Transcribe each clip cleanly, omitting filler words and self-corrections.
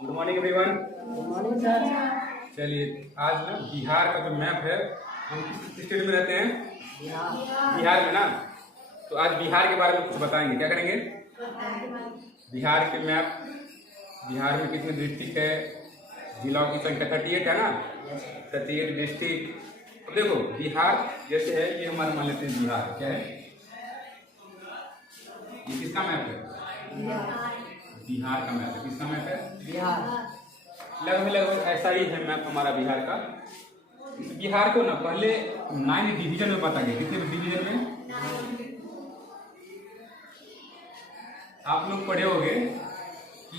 Good morning everyone. Good morning sir. चलिए आज ना बिहार का जो मैप है, हम किस स्टेट में रहते हैं? बिहार में ना। तो आज बिहार के बारे में कुछ बताएंगे। क्या करेंगे? बिहार के मैप, बिहार में कितने डिस्ट्रिक्ट है, जिलों की संख्या 38 है ना, 38 डिस्ट्रिक्ट। अब देखो बिहार जैसे है, ये हमारे मान लेते हैं बिहार क्या है, ये किसका मैप है? बिहार का मैप है। किसका मैप है? बिहार। लगभग ऐसा ही है मैप हमारा बिहार का। बिहार को ना पहले 9 डिवीजन में बांटा गया। कितने डिवीजन में? आप लोग पढ़े होंगे कि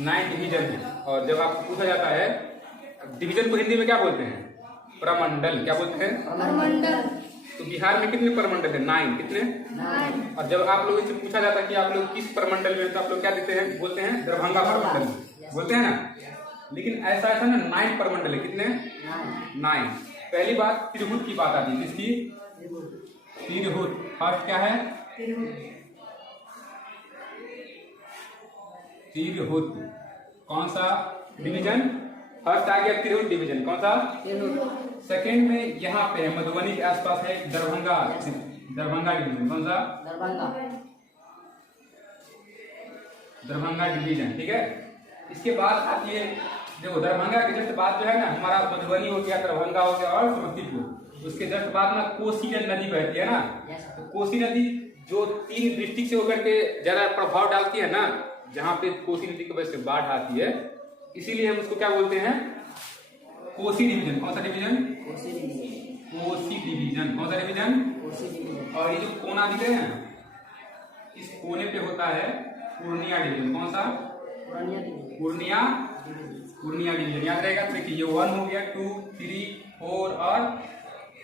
9 डिवीजन है, और जब आपको पूछा जाता है डिवीजन को हिंदी में क्या बोलते हैं? प्रमंडल। क्या बोलते हैं? प्रमंडल। तो बिहार में कितने प्रमंडल है? 9। कितने? 9। और जब आप लोगों से पूछा जाता है कि आप लोग किस प्रमंडल में, तो आप लोग क्या देते हैं? बोलते हैं दरभंगा प्रमंडल बोलते हैं ना। लेकिन ऐसा ऐसा ना 9 प्रमंडल है। कितने? 9। पहली बात तिरहुत की बात आती है। किसकी? तिरहुत। फर्स्ट क्या है? तिरहुत। कौन सा डिवीजन? फर्स्ट आ गया तिरहुत डिवीजन। कौन सा? सेकेंड में यहाँ पे है मधुबनी के आसपास है दरभंगा। दरभंगा डिवीजन। कौन सा? दरभंगा डिवीजन। ठीक है। इसके बाद आती है, देखो दरभंगा के जस्ट बाद जो है ना हमारा मधुबनी हो गया, दरभंगा हो गया और समस्तीपुर। उसके जस्ट बाद ना कोसी नदी बहती है ना। तो कोसी नदी जो 3 डिस्ट्रिक्ट से होकर के ज्यादा प्रभाव डालती है ना, जहाँ पे कोसी नदी की वजह से बाढ़ आती है, इसीलिए हम उसको क्या बोलते हैं? कोसी डिवीजन। कौन सा डिवीजन? कोसी डिवीजन। कौन सा डिवीजन? और ये जो कोना दिख रहे हैं, इस कोने पे होता है पूर्णिया डिवीजन। कौन सा? पूर्णिया डिवीजन। याद रहेगा। तो देखिए ये 1 हो गया, 2, 3, 4 और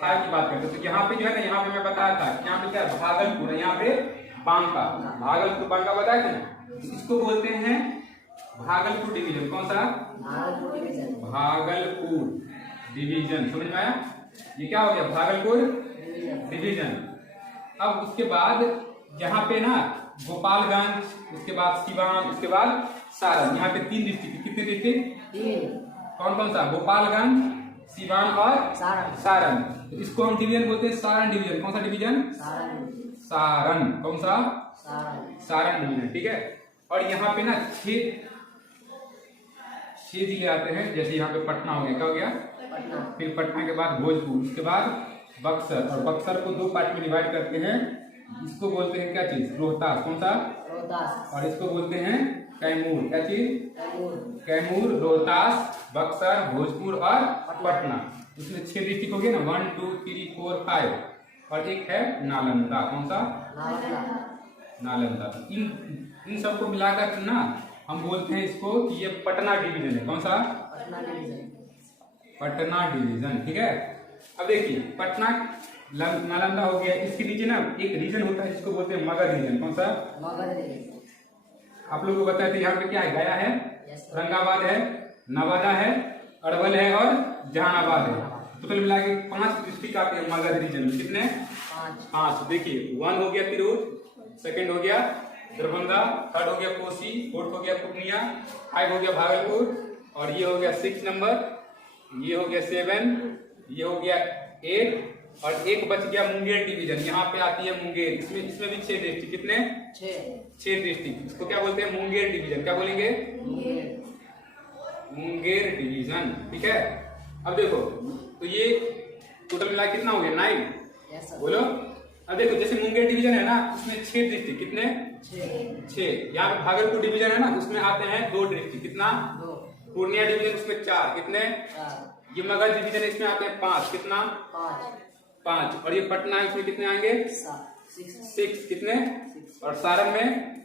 5 की बात करते हैं। तो यहाँ पे जो है ना, यहाँ पे मैं बताया था यहाँ पे क्या भागलपुर है, यहाँ पे बांका। भागलपुर बांका बताए थे ना। इसको बोलते हैं भागलपुर डिवीजन। कौन सा? भागलपुर डिवीजन। समझ में आया? ये क्या हो गया? भागलपुर डिवीजन। अब उसके बाद यहाँ पे ना गोपालगंज, उसके बाद सिवान, उसके बाद सारण। यहाँ पे 3 डिस्ट्रिक्ट। कितने डिस्ट्रिक्ट? 3। कौन कौन सा? गोपालगंज, सिवान और सारण। तो इसको हम डिवीजन बोलते हैं सारण डिवीजन। कौन सा डिवीजन? सारण। कौन सा? सारण डिवीजन। ठीक है। और यहाँ पे ना 6 जिले आते हैं। जैसे यहाँ पे पटना हो गया। क्या हो गया? फिर पटना के बाद भोजपुर, उसके बाद बक्सर। और बक्सर को 2 पार्ट में डिवाइड करते हैं। इसको बोलते हैं क्या चीज? रोहतास। कौन सा? और इसको बोलते हैं कैमूर। क्या चीज? कैमूर, रोहतास, बक्सर, भोजपुर और पटना। इसमें 6 डिस्ट्रिक्ट हो गए ना। 1, 2, 3, 4, 5 और एक है नालंदा। कौन सा? नालंदा। इन सबको मिलाकर ना हम बोलते हैं इसको कि ये पटना डिवीजन है। कौन सा? पटना डिवीजन। ठीक है। अब देखिए पटना, नालंदा हो गया। इसके नीचे ना एक रीजन होता है जिसको बोलते हैं मगध रीजन। कौन सा? आप लोगों को बताते हैं यहाँ पे क्या है? गया है, औरंगाबाद है, नवादा है, अरवल है और जहानाबाद है। टोटल मिला के 5 डिस्ट्रिक्ट आते हैं मगध रीजन में। कितने? 5। देखिए 1 हो गया तिरहुत, सेकंड हो गया दरभंगा, थर्ड हो गया कोसी, फोर्थ हो गया पूर्णिया, 5 हो गया भागलपुर, और ये हो गया 6 नंबर, ये हो गया 7, ये हो गया 8, और एक बच गया मुंगेर डिवीजन। यहाँ पे आती है मुंगेर। इसमें भी 6 डिस्ट्रिक्ट। कितने? 6 डिस्ट्रिक्ट। इसको क्या बोलते हैं? मुंगेर डिवीजन। क्या बोलेंगे? मुंगेर डिवीजन। ठीक है। अब देखो तो ये टोटल मिला कितना हो गया? 9। बोलो। अब देखो जैसे मुंगेर डिवीजन है ना, उसमें 6 डिस्ट्रिक्ट। कितने? 6। यहाँ पे भागलपुर डिवीजन है ना, उसमें आते हैं 2 डिस्ट्रिक्ट। कितना? 2। पूर्णिया डिवीजन, उसमें 4। कितने? 4। ये मगध डिवीजन है, इसमें आते हैं 5। कितना? 5। और ये पटना है, इसमें कितने आएंगे? 6। कितने? और सारण में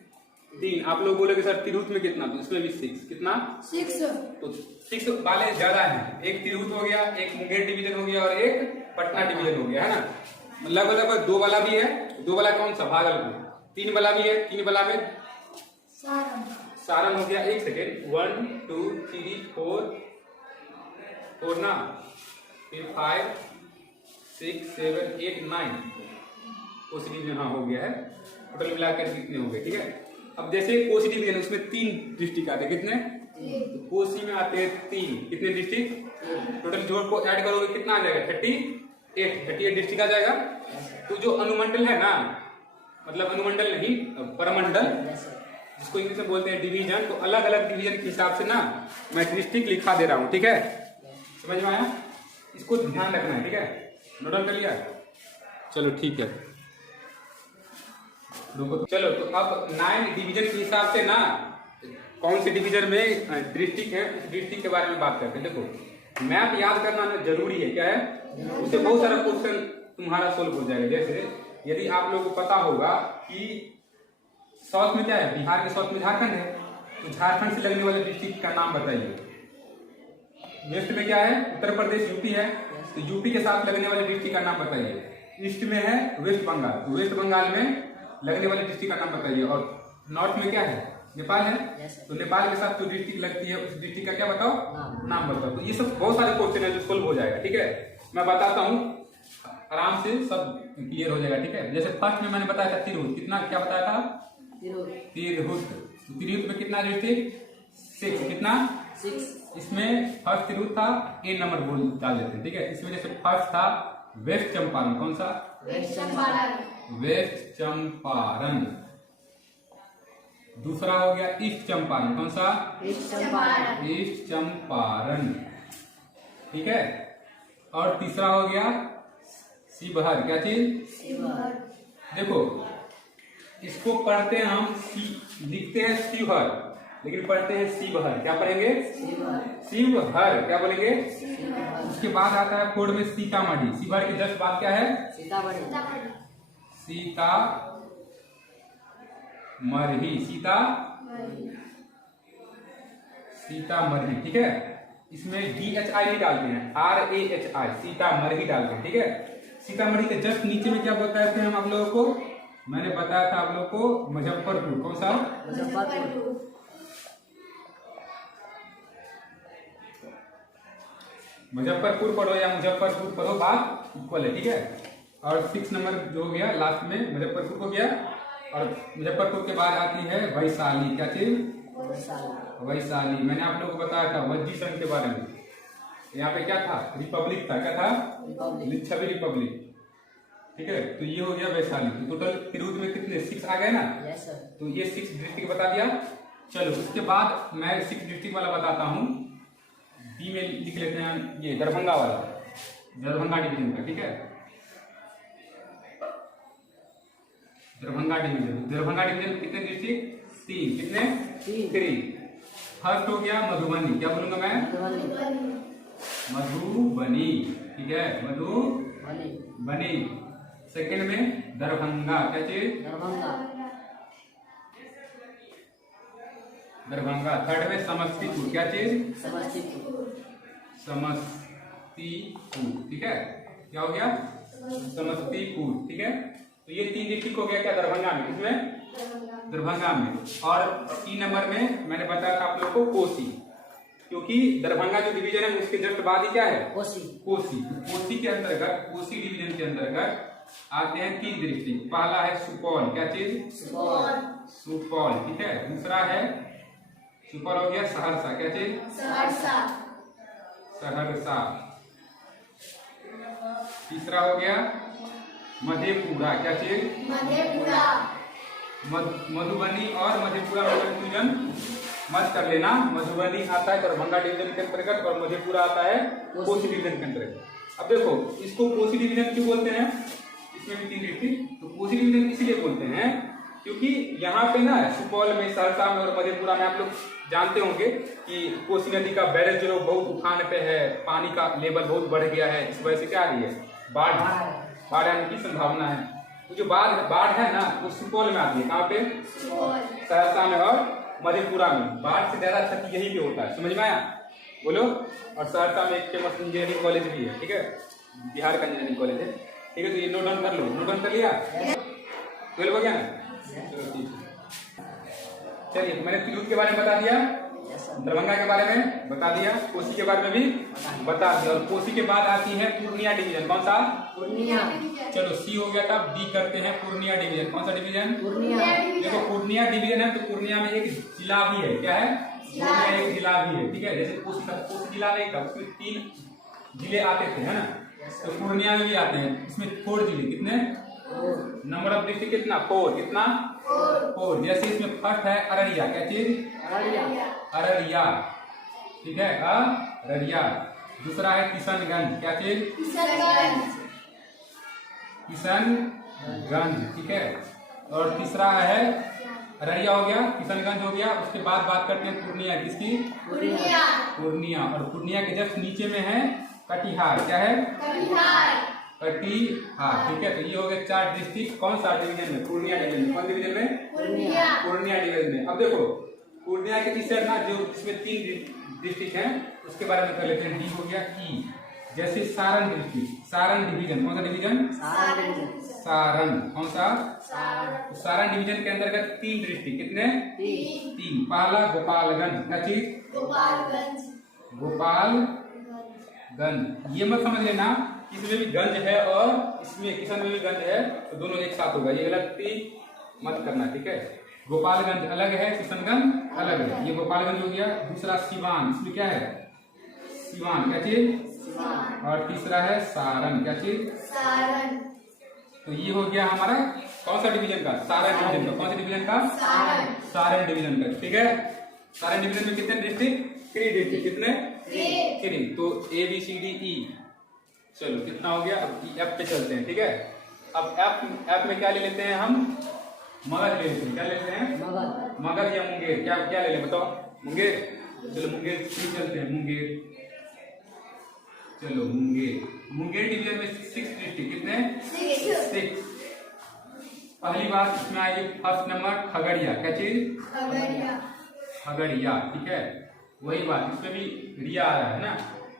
3। आप लोग बोलोगे सर तिरहुत में कितना? तो इसमें भी 6। कितना? 6। तो 6 वाले ज्यादा हैं। एक तिरहुत हो गया, एक मुंगेर डिवीजन हो गया और एक पटना डिवीजन हो गया, है ना। लगभग 2 वाला भी है। 2 वाला कौन सा? भागलपुर। 3 वाला भी है। 3 वाला में सारण हो गया। एक सेकेंड, 1, 2, 3, 4 ना, फिर 5, 6, 7, 8, 9 कोसी डिवीजन हाँ हो गया है। टोटल मिलाकर कितने हो गए? ठीक है। अब जैसे कोसी डिवीजन उसमें 3 डिस्ट्रिक्ट आते हैं। कितने? तो कोसी में आते हैं 3। कितने डिस्ट्रिक्ट? टोटल जोड़ को ऐड करोगे कितना आ जाएगा? 38 डिस्ट्रिक्ट आ जाएगा। तो जो अनुमंडल है ना, मतलब अनुमंडल नहीं, परमंडल, जिसको इंग्लिश में बोलते हैं डिवीजन, तो अलग अलग डिवीजन के हिसाब से ना मैं डिस्ट्रिक्ट लिखा दे रहा हूँ। ठीक है, समझ में आया? इसको ध्यान रखना है। ठीक है, नोट डाउन कर लिया? चलो ठीक है, चलो। तो अब 9 डिवीजन के हिसाब से ना कौन से डिवीजन में डिस्ट्रिक्ट है, उस डिस्ट्रिक्ट के बारे में बात करते हैं। देखो, मैप याद करना ना जरूरी है। क्या है? उससे बहुत सारा क्वेश्चन तुम्हारा सोल्व हो जाएगा। जैसे यदि आप लोगों को पता होगा कि साउथ में क्या है, बिहार के साउथ में झारखंड है, तो झारखंड से लगने वाले डिस्ट्रिक्ट का नाम बताइए। वेस्ट में क्या है? उत्तर प्रदेश, यूपी है, तो यूपी के साथ लगने वाले डिस्ट्रिक्ट का नाम बताइए। ईस्ट में है वेस्ट बंगाल, तो वेस्ट बंगाल में लगने वाले डिस्ट्रिक्ट का नाम बताइए। और नॉर्थ में क्या है? नेपाल है, तो नेपाल के साथ जो डिस्ट्रिक्ट लगती है उस डिस्ट्रिक्ट का क्या बताओ? नाम बताओ। तो ये सब बहुत सारे क्वेश्चन है जो सोल्व हो जाएगा। ठीक है, मैं बताता हूँ, आराम से सब क्लियर हो जाएगा। ठीक है, जैसे फर्स्ट में मैंने बताया था तिरहुत, कितना क्या बताया था? तिरहुत। तो तिरहुत में कितना डिस्ट्रिक्ट? 6। कितना? 6। इसमें फर्स्ट तिरहुत था, ए नंबर बोल डाल देते हैं। ठीक है, इसमें जैसे फर्स्ट था वेस्ट चंपारण, कौन सा? वेस्ट चंपारण। दूसरा हो गया ईस्ट चंपारण, कौन सा? ईस्ट चंपारण। ठीक है, और तीसरा हो गया शिवहर। क्या चीज? शिवहर। देखो, इसको पढ़ते हैं हम लिखते हैं शिवहर, लेकिन पढ़ते हैं शिवहर। क्या पढ़ेंगे? शिवहर। क्या बोलेंगे? उसके बाद आता है कोड में सीतामढ़ी। शिवहर के जस्ट बाद क्या है? सीतामढ़ी। सीतामढ़ी। ठीक है, इसमें DHI नहीं डालते हैं, RAHI, सीतामढ़ी डालते हैं। ठीक है, सीतामढ़ी के जस्ट नीचे में क्या बताए थे हम आप लोगों को? मैंने बताया था आप लोगों को मुजफ्फरपुर। कौन सा? मुजफ्फरपुर पढ़ो या मुजफ्फरपुर पढ़ो, बात इक्वल है। ठीक है, और 6 नंबर जो हो गया लास्ट में मुजफ्फरपुर हो गया। और मुजफ्फरपुर के बाद आती है वैशाली। क्या चीज? वैशाली। मैंने आप लोगों को बताया था वज्जी संघ के बारे में। यहाँ पे क्या था? रिपब्लिक था। क्या था? लिच्छवी रिपब्लिक। ठीक है, तो ये हो गया वैशाली। तो टोटल तिरहुत में कितने? 6 आ गए ना? Yes sir. तो ये 6 डिस्ट्रिक्ट बता दिया। चलो, उसके बाद मैं 6 डिस्ट्रिक्ट वाला बताता हूँ। डी में लिख लेते हैं ये दरभंगा वाला, दरभंगा डिवीजन का। ठीक है, दरभंगा डिवीजन कितने डिस्ट्रिक्ट? 3। कितने? 3। फर्स्ट हो गया मधुबनी। क्या बोलूंगा मैं? मधुबनी। ठीक है, मधुबनी। सेकंड में दरभंगा। क्या चीज? दरभंगा। थर्ड में समस्तीपुर। क्या चीज? समस्तीपुर। ठीक है, क्या हो गया? समस्तीपुर। ठीक है, तो ये 3 डिस्ट्रिक्ट हो गया क्या दरभंगा में? किसमें? दरभंगा में। और 3 नंबर में मैंने बताया था आप लोगों को कोसी, क्योंकि दरभंगा जो डिवीजन है उसके जस्ट बाद ही क्या है? कोसी के अंतर्गत, कोसी डिवीजन के अंतर्गत आते हैं 3 डिस्ट्रिक्ट। पहला है सुपौल। क्या चीज? सुपौल। ठीक है, दूसरा है सुपौल हो गया सहरसा। क्या चीज? सहरसा। तीसरा हो गया मधेपुरा। क्या चीज? मधुबनी और मधेपुरा में कंफ्यूजन मत कर लेना। मधुबनी आता है दरभंगा डिवीजन के अंतर्गत और मधेपुरा आता है कोसी डिवीजन के अंतर्गत। अब देखो, इसको कोसी डिवीजन क्यों बोलते हैं? इसमें भी 3 डिस्ट्रिक्ट। तो कोसी डिवीजन इसलिए बोलते हैं क्योंकि यहाँ पे ना सुपौल में, सहरसा में और मधेपुरा में आप लोग जानते होंगे कि कोसी नदी का बैरेज जो बहुत उफान पे है, पानी का लेवल बहुत बढ़ गया है। इस वजह से क्या आ रही है? बाढ़ आने की संभावना है। तो जो बाढ़ है ना वो सुपौल में आती है। कहाँ पे? सहरसा में और मधेपुरा में। बाढ़ से ज्यादा क्षति यही पे होता है। समझ में आया? बोलो। और सहरसा में एक फेमस इंजीनियरिंग कॉलेज भी है। ठीक है, बिहार का इंजीनियरिंग कॉलेज है। ठीक है, तो ये नोट डाउन कर लो। नोट डाउन कर लिया? 12 हो गया ना? चलो ठीक है। चलिए, मैंने तिरहुत के बारे में बता दिया, दरभंगा के बारे में बता दिया, कोसी के बारे में भी बता दिया। और कोसी के बाद आती है पूर्णिया डिवीजन। कौन सा? पूर्णिया। चलो, सी हो गया, तब डी करते हैं पूर्णिया डिवीजन। कौन सा डिवीजन? पूर्णिया। देखो, पूर्णिया डिवीजन है तो पूर्णिया में एक जिला भी है। क्या है? पूर्णिया एक जिला भी है, ठीक है। जैसे कोसी जिला नहीं था, उसमें 3 जिले आते थे, है ना। तो पूर्णिया में भी आते हैं। इसमें 4 जिले, कितने? नंबर ऑफ डिस्ट्रिक्ट कितना? 4, कितना? 4। जैसे इसमें फर्स्ट है अररिया, क्या चीज? अररिया, ठीक है, अररिया। दूसरा है किशनगंज, क्या चीज? किशनगंज, ठीक है। और तीसरा है अररिया हो गया, किशनगंज हो गया। उसके बाद बात करते हैं पूर्णिया, किसकी? पूर्णिया। और पूर्णिया के जस्ट नीचे में है कटिहार, क्या है? कटिहार, ठीक है। तो ये हो गए 4 डिस्ट्रिक्ट। कौन सा डिवीजन में? पूर्णिया डिवीजन में। कौन डिवीजन में? पूर्णिया डिवीजन में। अब देखो पूर्णिया के पीछे ना जो इसमें 3 डिस्ट्रिक्ट हैं उसके बारे में कर लेते हैं। डी हो गया ई। जैसे सारण डिस्ट्रिक्ट, सारण डिवीजन, कौन सा डिवीजन? सारण। कौन सा? सारण डिवीजन के अंतर्गत 3 डिस्ट्रिक्ट, कितने? 3। पहला गोपालगंज, क्या चीज? गोपालगंज। ये मत समझ लेना इसमें भी गंज है और इसमें किशन में भी गंज है, तो दोनों एक साथ होगा, ये गलती मत करना, ठीक है। गोपालगंज अलग है, किशनगंज अलग है। ये गोपालगंज हो गया। दूसरा सिवान, इसमें क्या है? सिवान, क्या चीज? और तीसरा है सारण, क्या चीज? तो ये हो गया हमारा कौन सा डिवीजन का? सारण डिवीजन का। कौन सा डिवीजन का? सारण डिवीजन का, ठीक है। सारण डिवीजन में कितने डिस्ट्रिक्ट? 3 डिस्ट्रिक्ट, कितने? 3। तो ABCDE, चलो कितना हो गया। अब एफ पे चलते हैं, ठीक है। अब एफ में क्या ले लेते हैं हम? मगध ले लेते हैं। क्या लेते हैं? मगध या मुंगेर, क्या क्या ले लें बताओ? मुंगेर। चलो मुंगेर चलते हैं, मुंगेर। चलो मुंगेर डिवीजन में 6 डिस्ट्रिक्ट, कितने? 6। पहली बात इसमें आएगी फर्स्ट नंबर खगड़िया, क्या चीज? खगड़िया, ठीक है। वही बात इसमें भी रिया आ रहा है ना,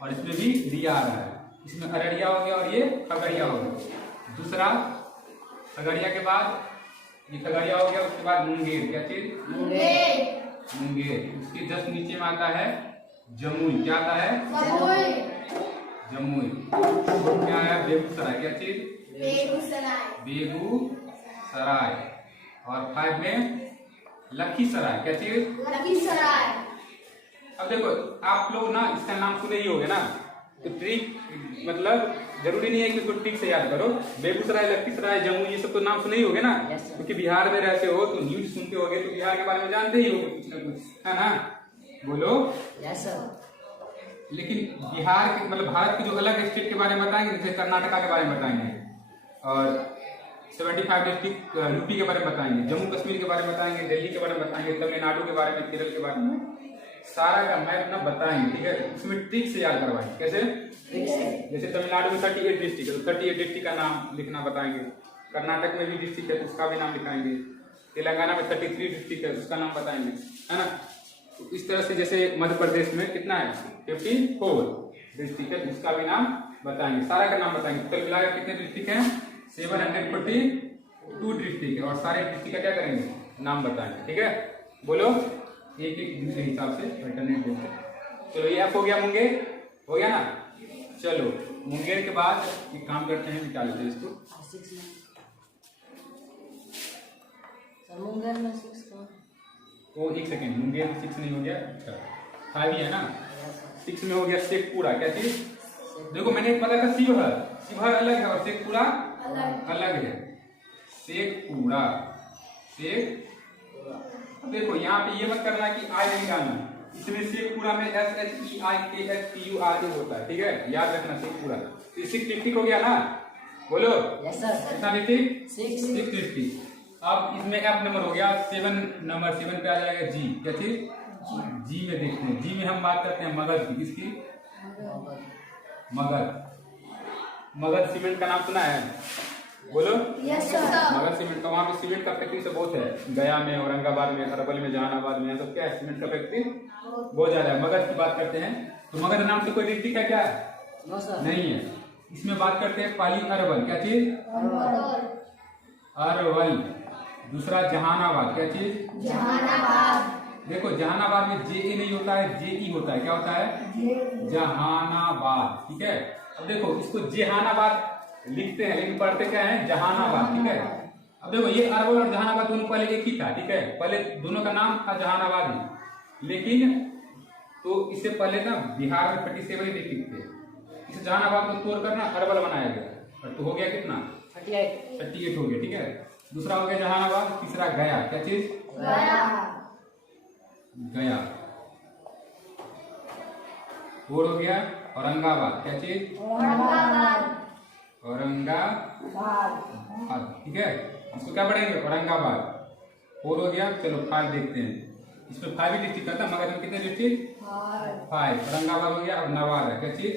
और इसमें भी रिया आ रहा है। इसमें अररिया हो गया और ये खगड़िया हो गया। दूसरा खगड़िया के बाद ये खगड़िया हो गया, उसके बाद मुंगेर, क्या चीज? मुंगेर। उसके जस्ट नीचे में आता है जमुई, क्या आता है? जमुई। क्या है? बेगूसराय, क्या चीज? बेगूसराय। और 5 में लखीसराय, क्या चीज? अब देखो आप लोग ना इसका नाम सुने ही होगे ना, तो ट्रिक मतलब जरूरी नहीं है कि इसको ट्रिक से याद करो। बेगूसराय, लखीसराय, जम्मू, ये सब तो नाम सुने ही होगे ना, क्योंकि बिहार में रहते हो तो न्यूज सुनते होगे, तो बिहार के बारे में जानते ही होगे कुछ ना कुछ, है ना? बोलो। लेकिन बिहार के मतलब भारत के जो अलग स्टेट के बारे में बताएंगे, जैसे कर्नाटका के बारे में बताएंगे, और 75 डिस्ट्रिक्ट यूपी के बारे में बताएंगे, जम्मू कश्मीर के बारे में बताएंगे, दिल्ली के बारे में बताएंगे, तमिलनाडु के बारे में, केरल के बारे में, सारा का मैप ना बताएंगे, ठीक है। उसमें ट्रिक से याद करवाएंगे। कैसे? जैसे तमिलनाडु में 38 डिस्ट्रिक्ट है, तो 38 डिस्ट्रिक्ट का नाम लिखना बताएंगे। कर्नाटक में भी डिस्ट्रिक्ट है तो उसका भी नाम लिखाएंगे। तेलंगाना में 33 डिस्ट्रिक्ट है, उसका नाम बताएंगे, है ना। तो इस तरह से जैसे मध्य प्रदेश में कितना है? 54 डिस्ट्रिक्ट है, उसका भी नाम बताएंगे, सारा का नाम बताएंगे। तो मिलाकर कितने डिस्ट्रिक्ट हैं? 742 डिस्ट्रिक्ट है, और सारे डिस्ट्रिक्ट का क्या करेंगे? नाम बताएंगे, ठीक है। बोलो एक दिन के हिसाब से अल्टरनेट देते हैं। चलो ये एफ हो गया, मुंगेर हो गया ना। चलो मुंगेर के बाद एक काम करते हैं, निकाल लेते हैं इसको। मुंगेर में 6 का वो एक सेकेंड, मुंगेर में 6 नहीं हो गया, अच्छा 5 ही है ना। 6 में हो गया शेखपुरा, क्या चीज? देखो मैंने एक पता था शिवहर, शिवहर अलग है और शेखपुरा अलग है। शेखपुरा, देखो यहाँ पे ये मत करना कि आई नहीं डालना, इसमें शेखपुरा में SHEIKHPURA होता है, ठीक है, याद रखना शेखपुरा। तो 6 डिस्ट्रिक्ट हो गया ना, बोलो। Yes sir. कितना डिस्ट्रिक्ट? 6 डिस्ट्रिक्ट। अब इसमें एफ नंबर हो गया, 7 पे आ जाएगा जी, क्या चीज? जी में देखते हैं, जी में हम बात करते हैं मगध की, किसकी? मगध सीमेंट का नाम सुना है? बोलो। Yes sir. मगध सीमेंट का, वहाँ पे सीमेंट का फैक्ट्री से बहुत है, गया में, औरंगाबाद में, अरवल में, जहानाबाद में, सब क्या है? सीमेंट का फैक्ट्री बहुत ज्यादा है। मगध की बात करते हैं, तो मगध नाम से कोई डिस्ट्रिक्ट है क्या? नहीं है। इसमें बात करते हैं पहली अरवल, क्या चीज? अरवल। दूसरा जहानाबाद, क्या चीज? जहानाबाद। देखो जहानाबाद में JA नहीं होता है, JE होता है, क्या होता है? जहानाबाद, ठीक है। अब देखो इसको जहानाबाद लिखते हैं लेकिन पढ़ते क्या है? जहानाबाद, ठीक है। अब देखो ये अरवल और जहानाबाद दोनों पहले एक ही था, ठीक है, पहले दोनों का नाम था जहानाबाद ही, लेकिन तो इससे पहले ना बिहार में 47 डिस्ट्रिक्ट थे। इस जहानाबाद को तोड़ कर ना अरवल बनाया गया, और तो हो गया कितना 38 हो गया। ठीक है, दूसरा हो गया जहानाबाद, तीसरा गया। क्या चीज? गया। और हो गया औरंगाबाद। क्या चीज? औरंगाबाद। ठीक है, इसको क्या पढ़ेंगे? औरंगाबाद। और हो गया, चलो 5 देखते हैं। इसमें 5 ही डिस्ट्रिक्ट आता है, मगध में कितने डिस्ट्रिक्ट? 5। औरंगाबाद हो गया। अब नवादा। क्या चीज?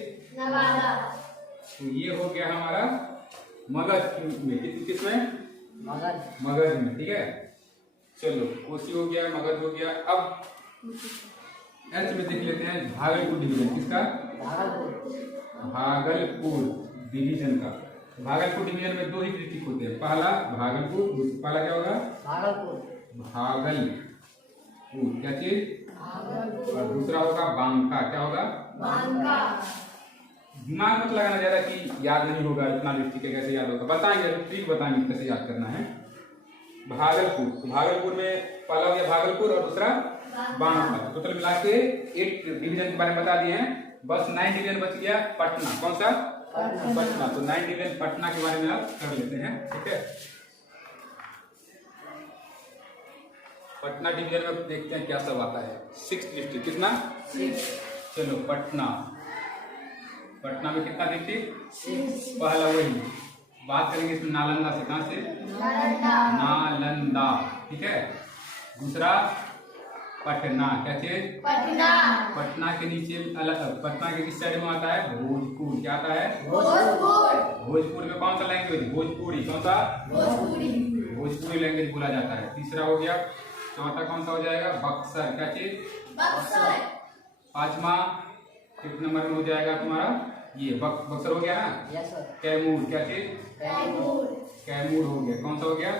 तो ये हो गया हमारा मगध में। किसमें? मगध में। ठीक है, चलो कोसी हो गया, मगध हो गया। अब एच में देख लेते हैं भागलपुर डिवीजन। किसका? भागलपुर डिवीजन का। भागलपुर डिवीजन में 2 ही डिस्ट्रिक्ट होते हैं, पहला भागलपुर, पहला क्या होगा? भागलपुर। क्या चीज? और दूसरा होगा बांका। क्या होगा? दिमाग मत लगाना ज्यादा कि याद नहीं होगा, इतना डिस्ट्रिक्ट कैसे याद होगा, बताएंगे, ट्रिक बताएंगे कैसे याद करना है। भागलपुर, तो भागलपुर में पहला हो गया भागलपुर और दूसरा बांका। टोटल मिला के 8 डिवीजन के बारे में बता दिए हैं। बस 9 डिवीजन बच गया पटना। कौन सा? पटना। तो 9 डिवीजन पटना के बारे में आप कर लेते हैं। ठीक है, पटना डिवीजन में देखते हैं क्या सब आता है। 6 डिस्ट्रिक्ट। कितना? 6। चलो पटना, पटना में कितना डिस्ट्रिक्ट? पहला वही बात करेंगे इसमें नालंदा से। कहां से? नालंदा। ठीक है, दूसरा पटना। क्या चीज? पटना के नीचे पटना के किस साइड में आता है? भोजपुर। क्या आता है? भोजपुर में कौन सा लैंग्वेज? भोजपुरी। कौन सा? भोजपुरी लैंग्वेज बोला जाता है। तीसरा हो गया, चौथा कौन सा हो जाएगा? बक्सर। क्या चीज? पांचवा कितने नंबर में हो जाएगा तुम्हारा? ये बक्सर हो गया ना। कैमूर। क्या चीज? कैमूर हो गया। कौन सा हो गया?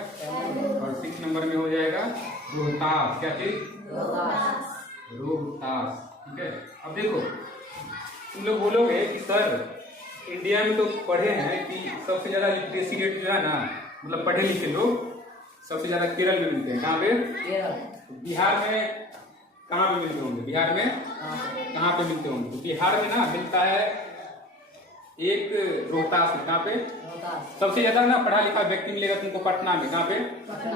और 6 नंबर में हो जाएगा रोहतास। क्या चीज? रोहतास। ठीक है, अब देखो तुम लोग बोलोगे कि सर इंडिया में तो पढ़े हैं कि सबसे ज्यादा लिटरेसी रेट जो है ना, मतलब पढ़े लिखे लोग सबसे ज्यादा केरल में मिलते हैं। कहाँ पे? तो बिहार में कहाँ पे मिलते होंगे? बिहार में कहाँ पे मिलते होंगे? तो बिहार में ना मिलता है एक रोहतास में। कहाँ पे? सबसे ज्यादा ना पढ़ा लिखा व्यक्ति मिलेगा तुमको पटना में। कहाँ पे?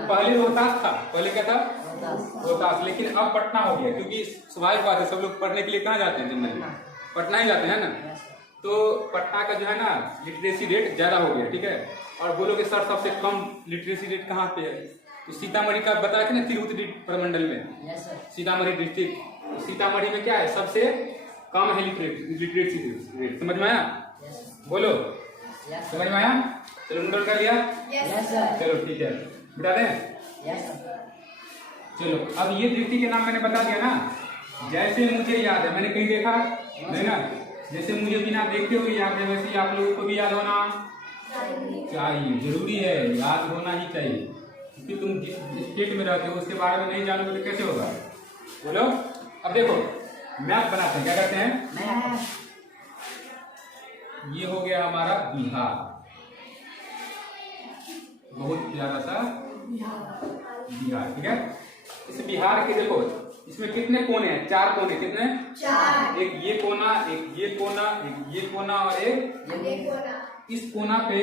पहले रोहतास था। पहले क्या था? रोहतास। लेकिन अब पटना हो गया, क्योंकि स्वाभाविक बात है, सब लोग पढ़ने के लिए कहाँ जाते हैं? जनरली पटना ही जाते हैं ना। तो पटना का जो है ना लिटरेसी रेट ज्यादा हो गया। ठीक है, और बोलोगे सर सबसे कम लिटरेसी रेट कहाँ पे है? तो सीतामढ़ी का बताया कि ना, तिरहुत प्रमंडल में सीतामढ़ी डिस्ट्रिक्ट। सीतामढ़ी में क्या है? सबसे कम है लिटरेसी रेट। समझ में आया? बोलो, समझ में आया? चलो नोट कर लिया? चलो ठीक है, बता दें। चलो अब ये डिस्ट्रिक्ट के नाम मैंने बता दिया ना। जैसे मुझे याद है, मैंने कहीं देखा नहीं ना, जैसे मुझे बिना देखे हुए याद है, वैसे ही आप लोगों को भी याद होना चाहिए। जरूरी है, याद होना ही चाहिए, क्योंकि तुम जिस स्टेट में रहते हो उसके बारे में नहीं जानोगे तो कैसे होगा? बोलो। अब देखो मैप बनाते हैं, क्या करते हैं? ये हो गया हमारा बिहार, बहुत प्यारा सा बिहार। ठीक है, इस बिहार के देखो इसमें कितने कोने हैं? 4 कोने। कितने? 4। एक ये कोना, एक ये कोना, एक ये कोना और एक कोना। इस कोना पे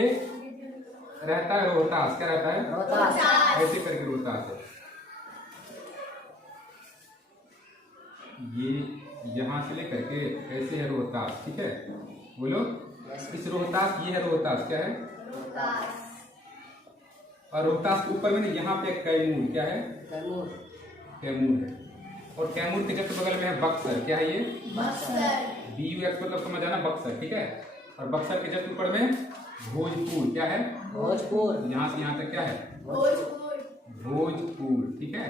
रहता है रोहतास। क्या रहता है? रोहतास। ऐसे करके रोहतास है। ये यहां से लेकर के ऐसे है रोहतास। ठीक है, बोलो। इस रोहतास, ये है रोहतास। क्या है? रोहतास। और रोहतास के ऊपर में यहाँ पे कैमूर। क्या है? कैमूर है। और कैमूर के जस्ट बगल में है बक्सर। क्या है ये? बक्सर। BUX मतलब समझ आना, बक्सर। ठीक है, और बक्सर के जस्ट ऊपर में भोजपुर। क्या है? भोजपुर। यहाँ से यहाँ तक क्या है? भोजपुर। ठीक है,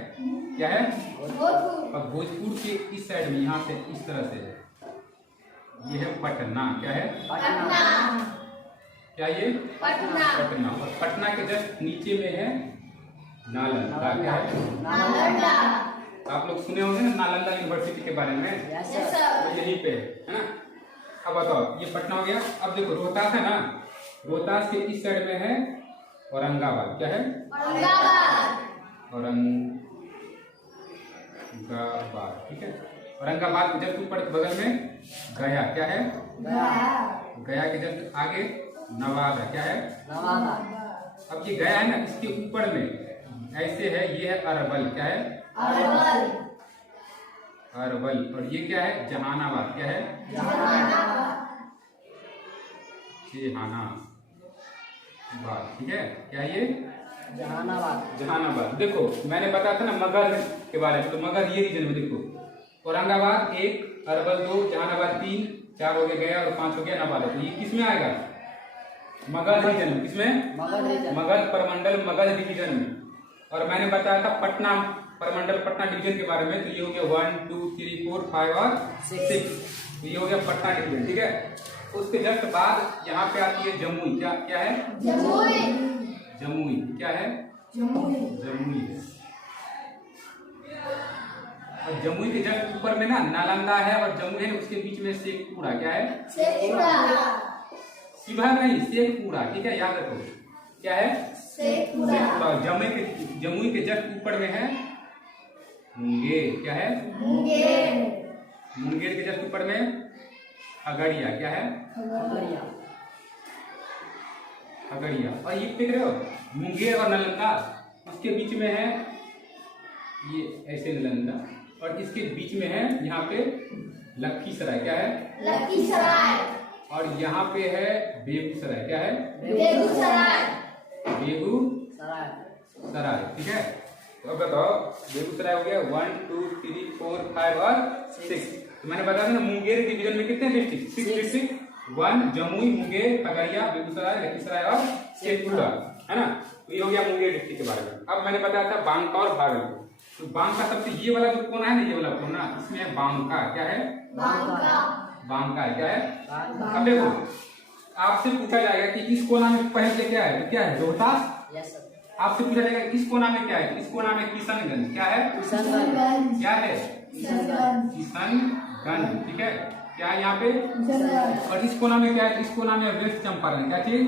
क्या है? भोजपुर। और भोजपुर के इस साइड में यहाँ से इस तरह से है, ये है पटना। क्या है? पटना। क्या ये? पटना। पटना। और पटना के जस्ट नीचे में है नालंदा। क्या है? नालंदा। आप लोग सुने होंगे ना नालंदा यूनिवर्सिटी के बारे में। तो यहीं पे है ना। अब बताओ, ये पटना हो गया। अब देखो रोहतास है ना, रोहतास के इस साइड में है औरंगाबाद। क्या है? औरंगाबाद। औरंगाबाद, ठीक है। औरंगाबाद के जस्ट ऊपर बगल में गया, क्या है? गया के जस्ट आगे नवादा, क्या है? अब ये गया है ना, इसके ऊपर में ऐसे है, ये है अरवल, क्या है? अरवल। और ये क्या है? जहानाबाद, क्या है? जहानाबाद, ठीक है। क्या है ये? जहानाबाद। देखो मैंने बताया था ना मगध के बारे में, तो मगध ये रीजन में देखो, औरंगाबाद 1, अरवल 2, जहानाबाद 3, 4 हो गया गया और 5 हो गया नवादा। तो ये किसमें आएगा? मगध रीजन में। किसमें? मगध प्रमंडल, मगध डिवीजन में। और मैंने बताया था पटना प्रमंडल, पटना डिवीजन के बारे में, तो ये हो गया 1, 2, 3, 4, 5 और 6, तो ये हो गया पटना डिवीजन, ठीक है। उसके जस्ट बाद यहाँ पे आती है जमुई, क्या है? जमुई, क्या है? जमुई। और जमुई के जस्ट ऊपर में ना नालंदा है और जमुई है, उसके बीच में शेखपुरा, क्या है? शिवहर नहीं, शेखपुरा, ठीक है, याद रखो। क्या है? शेखपुरा। जमुई के जस्ट ऊपर में है मुंगेर, क्या है? मुंगेर के जस्ट ऊपर में खगड़िया, क्या है? खगड़िया। और ये देख रहे हो मुंगेर और नालंदा, उसके बीच में है ये ऐसे नालंदा, और इसके बीच में है यहाँ पे लखीसराय, क्या है? लखीसराय। और यहाँ पे है बेगूसराय, क्या है? बेगूसराय, ठीक है। तो अब बताओ बेगूसराय हो गया 1, 2, 3, 4, 5 और 6। तो मैंने बताया था ना मुंगेर डिवीजन में कितने डिस्ट्रिक्ट? 6 डिस्ट्रिक्ट, 1 जमुई, मुंगेर, खगड़िया, बेगूसराय, लखीसराय और शेखपुरा, है ना। तो ये हो गया मुंगेर डिस्ट्रिक्ट के बारे में। अब मैंने बताया था बांका और भागलपुर। तो बांका सबसे ये वाला जो कोना है ना, ये वाला कोना, इसमें है बांका, क्या है? बांका, क्या है? अब देखो आपसे पूछा जाएगा कि इस कोना में पहले क्या है, तो क्या है? रोहतास। आपसे पूछा जाएगा इस कोना में क्या है, इस कोना में किशनगंज, क्या है? क्या है? किशनगंज, ठीक है। क्या है यहाँ पे? और इस कोना में क्या है? इस कोना में वेस्ट चंपारण, क्या चीज?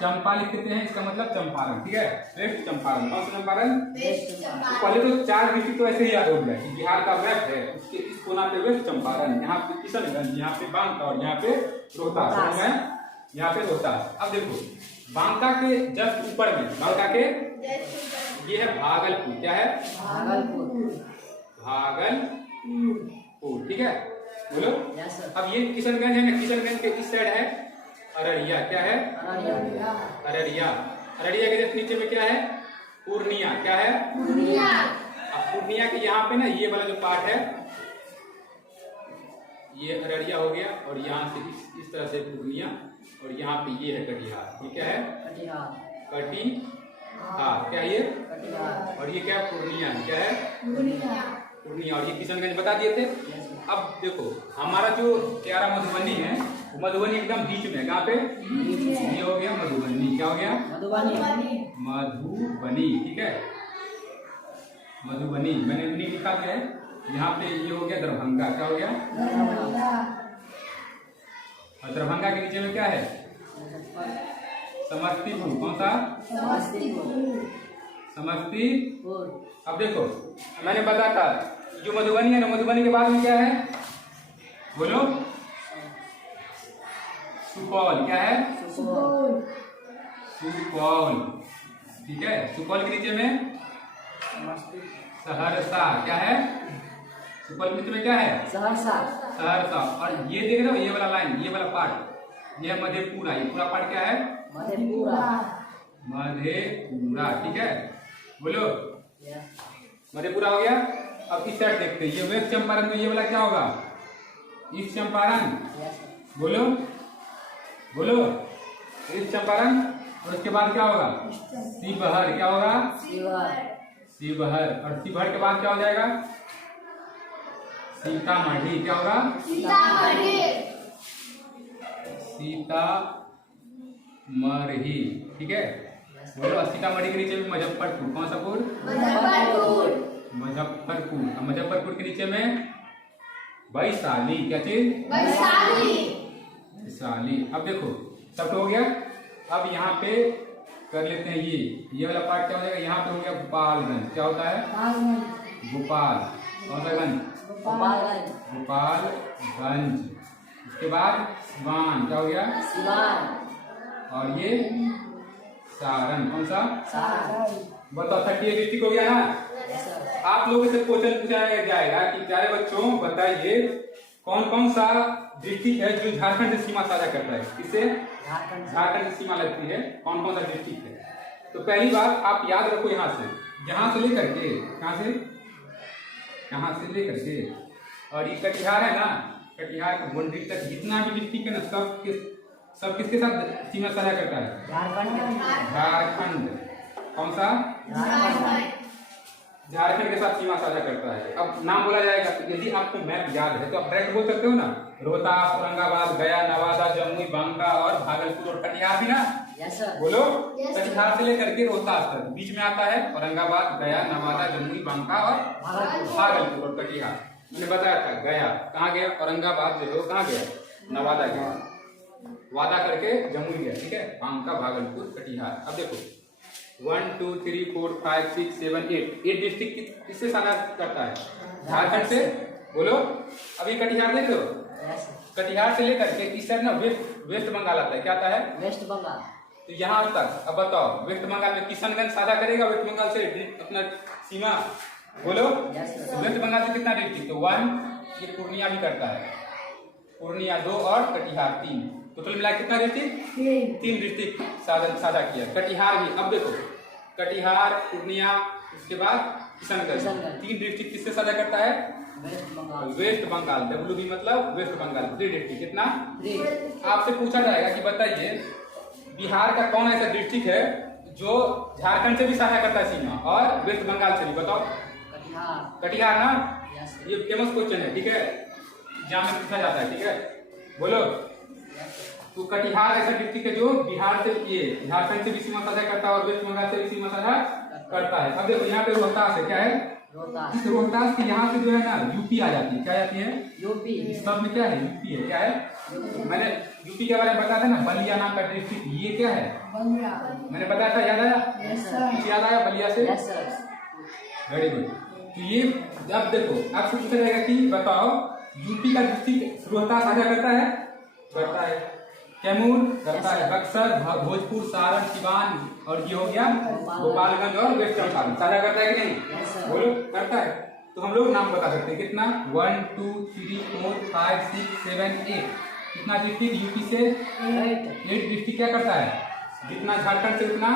चंपा लिख देते हैं, इसका मतलब चंपारण, ठीक है। वेस्ट चंपारण। कौन सा चंपारण? पहले तो 4 डिस्ट्रिक्ट तो ऐसे ही याद हो गया कि बिहार का मैप है, उसके इस कोना पे वेस्ट चंपारण, यहाँ पे किशनगंज, यहाँ पे बांका और यहाँ पे रोहतास, यहाँ पे रोहतास। अब देखो बांका के जस्ट ऊपर में, बांका के ये है भागलपुर, क्या है? भागलपुर, ठीक है, बोलो। अब ये किशनगंज है ना, किशनगंज के इस साइड है अररिया, क्या है? अररिया। अररिया के जस्ट नीचे में क्या है? पूर्णिया, क्या है? अब पूर्णिया के यहाँ पे ना ये वाला जो पार्ट है ये अररिया हो गया, और यहाँ से इस तरह से पूर्णिया, और यहाँ पे ये है कटिहार, ये क्या है? कटिहार, क्या ये? और ये क्या? पूर्णिया, क्या है? पूर्णिया। और ये किशनगंज बता दिए थे। अब देखो हमारा जो प्यारा मधुबनी है, मधुबनी एकदम बीच में, कहाँ पे? ये हो गया मधुबनी, क्या हो गया? मधुबनी, ठीक है, मधुबनी। मैंने नहीं लिखा है यहाँ पे, ये हो गया दरभंगा, क्या हो गया? और दरभंगा के नीचे में क्या है? समस्तीपुर। कौन सा? समस्तीपुर। अब देखो मैंने बताया था जो मधुबनी है ना, मधुबनी के बाद में क्या है? बोलो। सुपौल, क्या है? सुपौल, ठीक है। सुपौल के नीचे में सहरसा, क्या है? सुपौल के नीचे में क्या है? सहरसा। और ये देख रहे हो ये वाला लाइन, ये वाला पार्ट, ये मधेपुरा। ये पूरा पार्ट क्या है? मधेपुरा, ठीक है, बोलो। मधेपुरा हो गया। अब इस साइड देखते हैं, ये वेस्ट चंपारण में ये वाला क्या होगा? ईस्ट चंपारण, बोलो। ईस्ट चंपारण। और उसके बाद क्या होगा? शिवहर, क्या होगा? शिवहर। और शिवहर के बाद क्या हो जाएगा? सीतामढ़ी, क्या होगा? सीतामढ़ी, ठीक है, बोलो। सीतामढ़ी के नीचे में मुजफ्फरपुर। कौन सा पुर? मुजफ्फरपुर। मुजफ्फरपुर के नीचे में वैशाली, क्या चीज? वैशाली। अब देखो सब तो हो गया। अब यहाँ पे कर लेते हैं ये वाला पार्ट क्या हो जाएगा? यहाँ पे हो गया गोपालगंज, क्या होता है? भोपाल। कौन सा गंज? गोपालगंज। गोपालगंज। उसके बाद सिवान, क्या हो गया? सिवान। और ये सारण। कौन सा? सारण। बताओ 38 डिस्ट्रिक्ट हो गया ना। Yes sir. आप लोगों से क्वेश्चन पूछा जाएगा कि प्यारे बच्चों बताइए कौन कौन सा डिस्ट्रिक्ट है जो झारखंड से सीमा साझा करता है? किससे? झारखंड से सीमा लगती है। कौन कौन सा डिस्ट्रिक्ट है? तो पहली बात आप याद रखो, यहाँ से लेकर के, कहाँ से लेकर के, और ये कटिहार है ना, कटिहार के बाउंड्री तक जितना भी डिस्ट्रिक्ट है ना, सब किसके साथ सीमा साझा करता है? झारखंड। कौन सा? झारखंड के साथ सीमा साझा करता है। अब नाम बोला जाएगा तो यदि आपको मैप याद है तो आप डायरेक्ट बोल सकते हो ना, रोहतास, औरंगाबाद, गया, नवादा, जमुई, बांका और भागलपुर और कटिहार भी ना। Yes sir. बोलो। कटिहार से लेकर के रोहतास तक बीच में आता है औरंगाबाद, गया, नवादा, जमुई, बांका और भागलपुर और कटिहार। मैंने बताया था गया कहाँ गया, औरंगाबाद जो है कहाँ गया, नवादा गया, वादा करके जमुई गया, ठीक है, बांका, भागलपुर, कटिहार। अब देखो 1 2 3 4 5 6 7 8 डिस्ट्रिक्ट किससे साझा करता है? झारखंड से। बोलो। अभी कटिहार देख लो, कटिहार से लेकर के इस साइड ना वेस्ट बंगाल आता है। क्या आता है? वेस्ट बंगाल। तो यहाँ तक। अब बताओ वेस्ट बंगाल में किशनगंज साझा करेगा वेस्ट बंगाल से अपना सीमा? बोलो। वेस्ट बंगाल से कितना डिस्ट्रिक्ट? तो 1। ये पूर्णिया भी करता है, पूर्णिया 2 और कटिहार 3। टोटल मिला कितना डिस्ट्रिक्ट? 3 डिस्ट्रिक्ट साझा किया। कटिहार भी। अब देखो कटिहार, पूर्णिया, उसके बाद किशनगंज, 3 डिस्ट्रिक्ट किससे साझा करता है? वेस्ट बंगाल। WB मतलब वेस्ट बंगाल। 3 डिस्ट्रिक्ट। कितना? 3। आपसे पूछा जाएगा कि बताइए बिहार का कौन ऐसा डिस्ट्रिक्ट है जो झारखंड से भी साझा करता है सीमा और वेस्ट बंगाल से भी? बताओ। कटिहार ना। ये फेमस क्वेश्चन है, ठीक है, एग्जाम में पूछा जाता है, ठीक है। बोलो। तो कटिहार ऐसा डिस्ट्रिक्ट है जो बिहार से, ये झारखंड से भी सीमा साझा करता है और वेस्ट बंगाल से भी सीमा साझा करता है। अब देखो यहाँ पे रोहतास है। क्या है? इस रोहतास के यहाँ से जो है ना यूपी आ जाती है। क्या जाती है? यूपी। इस सब में क्या है? यूपी है। क्या है? मैंने यूपी के बारे में बताया था ना, बलिया नाम का डिस्ट्रिक्ट। ये क्या है? मैंने बताया था, याद आया? याद आया बलिया से? Very good. तो ये अब देखो आपसे पूछा जाएगा कि बताओ यूपी का डिस्ट्रिक्ट रोहतास साझा करता है? करता है। कैमूर करता है, बक्सर, भोजपुर, सारण, सिवान और ये हो गया गोपालगंज और वेस्ट चंपारण। साझा करता है कि नहीं? बोलो। करता है। तो हम लोग नाम बता सकते हैं। कितना? 1 2 3 4 5 6 7 8। कितना डिस्ट्रिक्ट यूपी से? 8 डिस्ट्रिक्ट क्या करता है? जितना झारखंड से उतना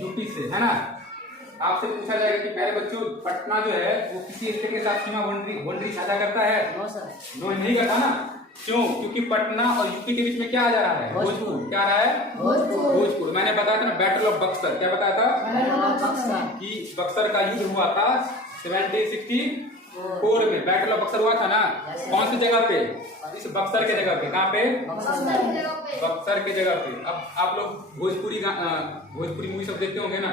यूपी से, है ना। आपसे पूछा जाएगा कि पहले बच्चों पटना जो है वो किसी स्टेट के साथ सीमा बाउंड्री साझा करता है? नो, नहीं करता ना। क्यों? क्योंकि पटना और यूपी के बीच में क्या आ जा रहा है? भोजपुर। क्या आ रहा है? भोजपुर। मैंने बताया था ना बैटल ऑफ बक्सर। क्या बताया था? कि बक्सर का युद्ध हुआ था 1764 में। बैटल ऑफ बक्सर हुआ था ना। कौन सी जगह पे? इस बक्सर के जगह पे। कहाँ पे? बक्सर के जगह पे। अब आप लोग भोजपुरी मूवी सब देखते होंगे ना,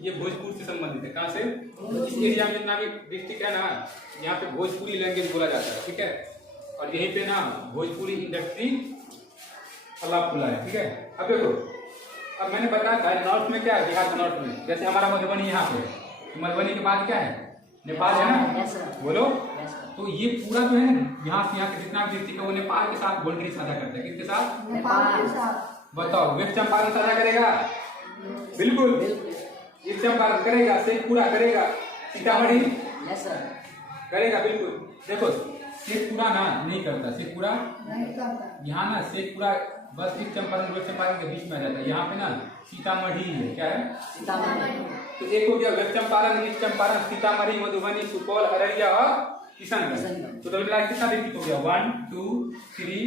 ये भोजपुर से संबंधित है। कहाँ से? इस एरिया में जितना भी डिस्ट्रिक्ट है ना, यहाँ पे भोजपुरी लैंग्वेज बोला जाता है, ठीक है। और यहीं पे ना भोजपुरी इंडस्ट्री फला फूला है, ठीक है। अब देखो, अब मैंने बताया था नॉर्थ में क्या है, बिहार के नॉर्थ में, जैसे हमारा मधुबनी यहाँ पे, तो मधुबनी के बाद क्या है? नेपाल है ना। बोलो। तो ये पूरा जो है यहाँ से यहाँ के जितना भी डिस्ट्रिक्ट है वो नेपाल के साथ बाउंड्री साझा करता है। किसके साथ? नेपाल के साथ। बताओ वेस्ट चंपारण साझा करेगा? बिल्कुल। ईस्ट चंपारण करेगा, शेखपुरा करेगा, सीतामढ़ी करेगा, बिल्कुल। देखो शेखपुरा ना नहीं करता, शेखपुरा यहाँ ना, शेखपुरा बस ईस्ट चंपारण वेस्ट चंपारण के बीच में आ जाता है। यहाँ पे ना सीतामढ़ी है। क्या है? सीतामढ़ी। तो एक हो गया वेस्ट चंपारण, ईस्ट चंपारण, सीतामढ़ी, मधुबनी, सुपौल, अररिया और किशनगंज। तो मिला कितना डिस्ट्रिक्ट हो गया? 1 2 3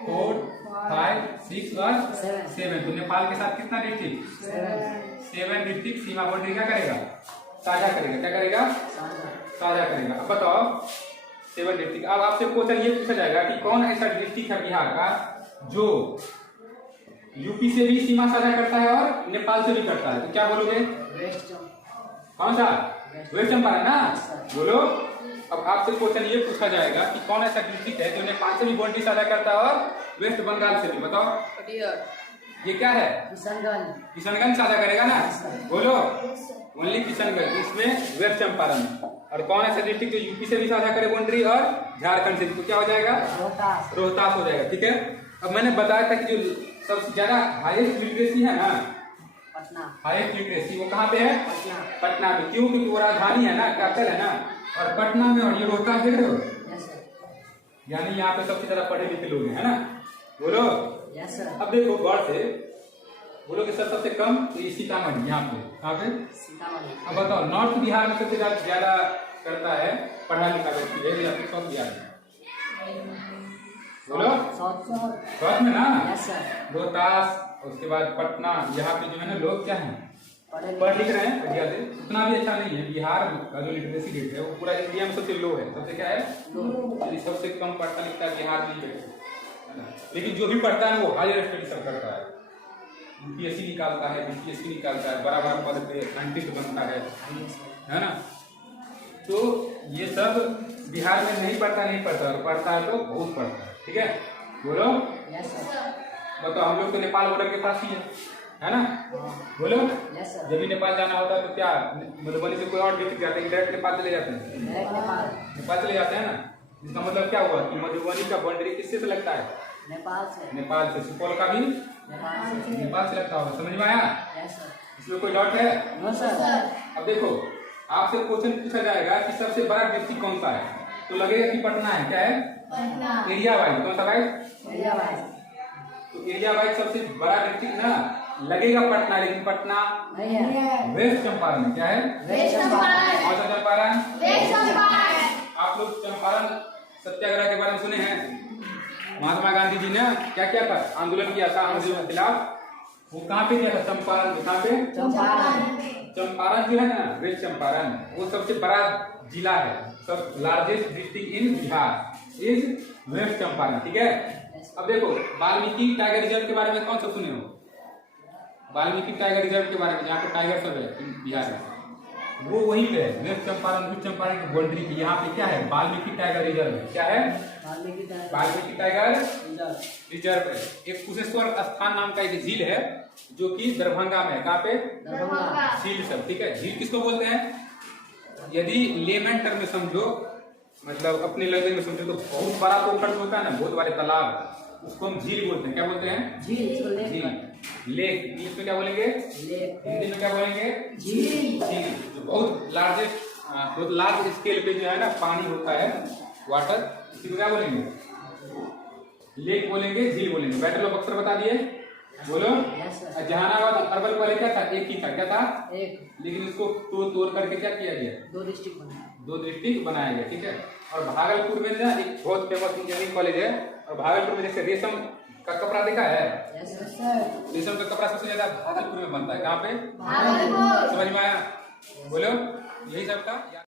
4 5 6 और 7। तो नेपाल के साथ कितना डिस्ट्रिक्ट? 7 डिस्ट्रिक्ट सीमा बाउंड्री क्या करेगा? साझा करेगा। क्या करेगा? साझा करेगा। अब बताओ 7 डिस्ट्रिक्ट। अब आपसे क्वेश्चन ये पूछा जाएगा कि कौन ऐसा डिस्ट्रिक्ट है बिहार का जो यूपी से भी सीमा साझा करता है और नेपाल से भी करता है? तो क्या बोलोगे? कौन सा? वेस्ट चंपारण ना। बोलो। अब आपसे क्वेश्चन ये पूछा जाएगा कि कौन ऐसा डिस्ट्रिक्ट है जो नेपाल से भी बाउंड्री साझा करता है और वेस्ट बंगाल से भी? बताओ। ये क्या है? किशनगंज। किशनगंज साझा करेगा ना। बोलो। ओनली किशनगंज, इसमें वेस्ट चंपारण में। और कौन ऐसा डिस्ट्रिक्ट जो यूपी से भी साझा करे बाउंड्री और झारखंड से, तो क्या हो जाएगा? रोहतास। रोहतास हो जाएगा। ठीक है, अब मैंने बताया था कि जो सबसे ज्यादा हाईएस्ट लिटरेसी है ना, पटना। हाईएस्ट लिटरेसी वो कहाँ पे है? पटना। पटना में। क्यों? क्योंकि वो राजधानी है ना, कैपिटल है ना। और पटना में, और ये रोहतास देख रहे हो, यस सर। यानी यहाँ पे सबसे ज्यादा पढ़े लिखे लोग हैं, है ना? बोलो। Yes sir. अब देखो गौर से बोलो कि सबसे कम तो ये सीतामढ़ी, यहाँ पे कहाँ पे? सीतामढ़ी। अब बताओ नॉर्थ बिहार में सबसे ज्यादा करता है पढ़ा लिखा व्यक्ति है या फिर साउथ बिहार में? बोलो। साउथ में ना? Yes sir. रोहतास, उसके बाद पटना, यहाँ पे जो है ना लोग क्या है? पढ़ लिख रहे हैं बढ़िया से। उतना भी अच्छा नहीं है। बिहार का जो लिटरेसी रेट है वो पूरा इंडिया में सबसे लो है। सबसे क्या है? लो। सबसे कम पढ़ता लिखता है बिहार में है ना। लेकिन जो भी पढ़ता है वो हायर स्टडी सब करता है, यूपीएससी निकालता है, बीपीएससी निकालता है, बड़ा बड़ा पद पे साइंटिस्ट बनता है ना। तो ये सब बिहार में नहीं पढ़ता और पढ़ता है तो बहुत पढ़ता है। ठीक है, बोलो। Yes sir. बताओ हम लोग तो नेपाल बॉर्डर के पास ही है ना? बोलो। Yes sir. जब भी नेपाल जाना होता है तो क्या मधुबनी से कोई और डिस्ट्रिक्ट जाते हैं, डायरेक्ट नेपाल चले जाते हैं? नेपाल चले जाते हैं ना। इसका मतलब क्या हुआ कि मधुबनी का बाउंड्री किससे से लगता है? नेपाल से। नेपाल से। सुपौल का भी नेपाल से लगता होगा। समझ में आया? Yes sir. इसमें कोई डाउट है? No sir. अब देखो आपसे क्वेश्चन पूछा जाएगा कि सबसे बड़ा डिस्ट्रिक्ट कौन सा है, तो लगेगा कि पटना है। क्या है? पटना। एरिया वाइज कौन सा वाइज? Area wise. तो एरिया वाइज सबसे बड़ा डिस्ट्रिक्ट ना लगेगा पटना, लेकिन पटना नहीं है। वेस्ट चंपारण। क्या है? वेस्ट चंपारण। कौन सा चंपारण? वेस्ट चंपारण। आप लोग चंपारण सत्याग्रह के बारे में सुने हैं? महात्मा गांधी जी ने क्या किया था? आंदोलन किया था अंग्रेजों के खिलाफ। वो कहाँ पे किया था? चंपारण। कहाँ पे? चंपारण। चंपारण जो है ना, वेस्ट चंपारण, वो सबसे बड़ा जिला है। सब largest district in Bihar is West Champaran. ठीक है, अब देखो वाल्मीकि टाइगर रिजर्व के बारे में कौन सा सुने हो? वाल्मीकि टाइगर रिजर्व के बारे में, जहाँ पे टाइगर सब है बिहार में, वो वहीं पे है वेस्ट चंपारण की बाउंड्री की। यहाँ पे क्या है? वाल्मीकि टाइगर रिजर्व है। क्या है? वाल्मीकि टाइगर रिजर्व है। एक कुशेश्वर स्थान नाम का एक झील है जो कि दरभंगा में है। कहाँ पे? दरभंगा। झील सब। ठीक है, झील किसको बोलते हैं? यदि लेमन टर्म में समझो, मतलब अपने लैंग्वेज में समझो, तो बहुत बड़ा पोखर होता है ना, बहुत बड़े तालाब, उसको हम झील बोलते हैं। क्या बोलते हैं? झील। लेक इंग्लिश में क्या बोलेंगे? लेक। हिंदी में क्या बोलेंगे? झील। झील जो बहुत लार्ज स्केल पे जो है ना पानी होता है, वाटर, इसी को क्या बोलेंगे? लेक बोलेंगे, झील बोलेंगे। बैटल ऑफ बक्सर बता दिए। बोलो। जहानाबाद अर्बन पहले क्या था? एक ही था। क्या था? एक। लेकिन इसको तोड़ करके क्या किया गया? दो डिस्ट्रिक्ट बनाया गया। ठीक है, और भागलपुर में ना एक बहुत फेमस इंजीनियरिंग कॉलेज है, और भागलपुर में जैसे रेशम का कपड़ा देखा है? रेशम का कपड़ा सबसे ज्यादा भागलपुर में बनता है। कहाँ पे? भागलपुर। समझ में आया? बोलो। यही सब का